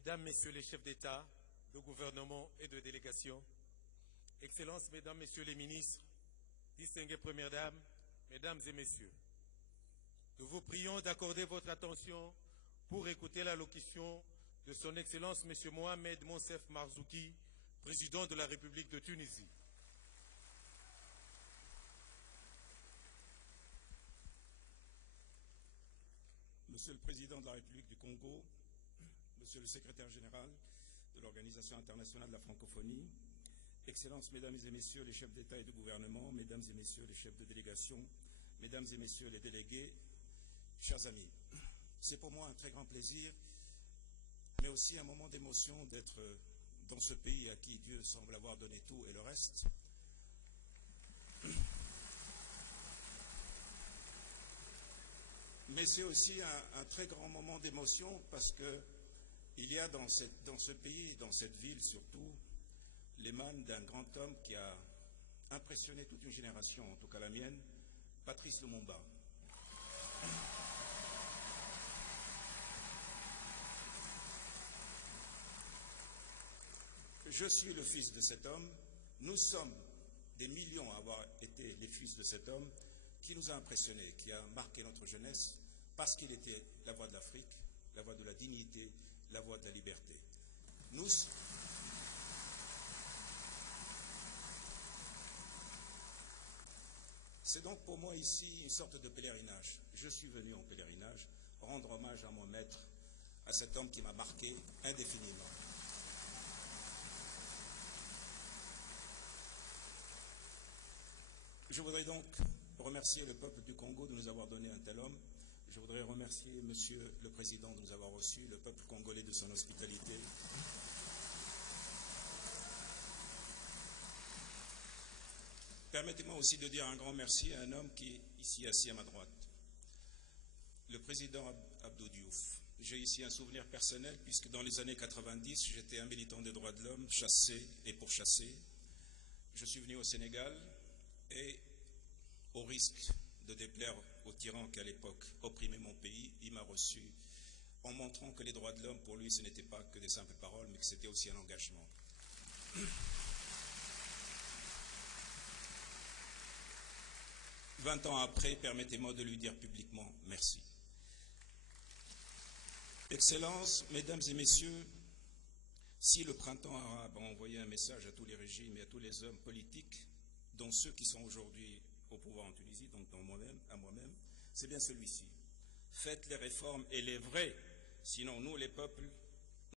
Mesdames, Messieurs les chefs d'État, de gouvernement et de délégation, Excellences, Mesdames, Messieurs les ministres, distinguées Premières Dames, Mesdames et Messieurs, nous vous prions d'accorder votre attention pour écouter l'allocution de Son Excellence M. Mohamed Monsef Marzouki, Président de la République de Tunisie. Monsieur le Président de la République du Congo, Monsieur le Secrétaire général de l'Organisation internationale de la francophonie, Excellences, Mesdames et Messieurs les chefs d'État et de gouvernement, Mesdames et Messieurs les chefs de délégation, Mesdames et Messieurs les délégués, chers amis, c'est pour moi un très grand plaisir, mais aussi un moment d'émotion d'être dans ce pays à qui Dieu semble avoir donné tout et le reste. Mais c'est aussi un très grand moment d'émotion parce que il y a dans ce pays, dans cette ville surtout, l'émane d'un grand homme qui a impressionné toute une génération, en tout cas la mienne, Patrice Lumumba. Je suis le fils de cet homme, nous sommes des millions à avoir été les fils de cet homme qui nous a impressionnés, qui a marqué notre jeunesse, parce qu'il était la voix de l'Afrique, la voix de la dignité, la voix de la liberté. C'est donc pour moi ici une sorte de pèlerinage. Je suis venu en pèlerinage rendre hommage à mon maître, à cet homme qui m'a marqué indéfiniment. Je voudrais donc remercier le peuple du Congo de nous avoir donné un tel homme. Je voudrais remercier Monsieur le Président de nous avoir reçus, le peuple congolais de son hospitalité. Permettez-moi aussi de dire un grand merci à un homme qui est ici assis à ma droite, le président Abdou Diouf. J'ai ici un souvenir personnel puisque dans les années 90, j'étais un militant des droits de l'homme, chassé et pourchassé. Je suis venu au Sénégal et au risque de déplaire au tyran qui à l'époque opprimait mon pays, il m'a reçu en montrant que les droits de l'homme pour lui ce n'était pas que des simples paroles mais que c'était aussi un engagement. 20 ans après, permettez-moi de lui dire publiquement merci. Excellences, Mesdames et Messieurs, si le printemps arabe a envoyé un message à tous les régimes et à tous les hommes politiques, dont ceux qui sont aujourd'hui au pouvoir en Tunisie, donc à moi-même, c'est bien celui-ci. Faites les réformes et les vraies, sinon nous, les peuples,